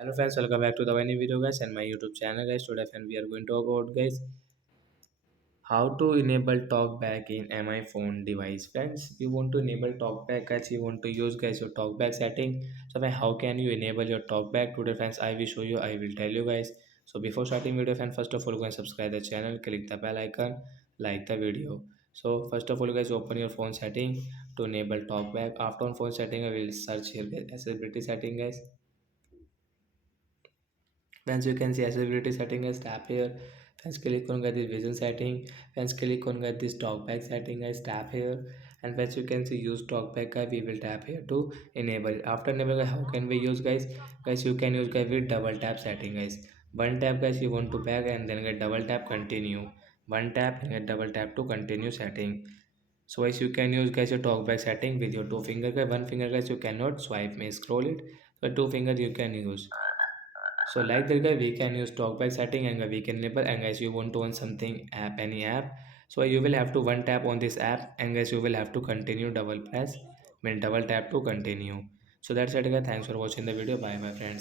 Hello friends, welcome back to the new video guys and my YouTube channel guys. Today friend we are going to talk about guys how to enable talkback in mi phone device. Friends, you want to enable talkback guys, you want to use guys your talkback setting. So friend, how can you enable your talkback? Today friends, I will show you, I will tell you guys. So before starting video friend, first of all go and subscribe the channel, click the bell icon, like the video. So first of all guys, open your phone setting to enable talkback. After on phone setting I will search here guys, accessibility setting guys. Once you can see accessibility setting is tap here. Once click on get this vision setting. Once click on get this talkback setting is tap here. And once you can see use talkback guys, we will tap here to enable it. After enable how can we use guys? Guys, you can use guys with double tap setting guys. One tap guys, you want to back and then get double tap continue. One tap and get double tap to continue setting. So guys, you can use guys your talkback setting with your two finger guys. One finger guys you cannot swipe, may scroll it, but two finger you can use. So like that guy, we can use talkback setting and we can enable, and guys you want to on something app, any app. So you will have to one tap on this app and guys you will have to continue double press, mean double tap to continue. So that's it guys. Thanks for watching the video. Bye my friends.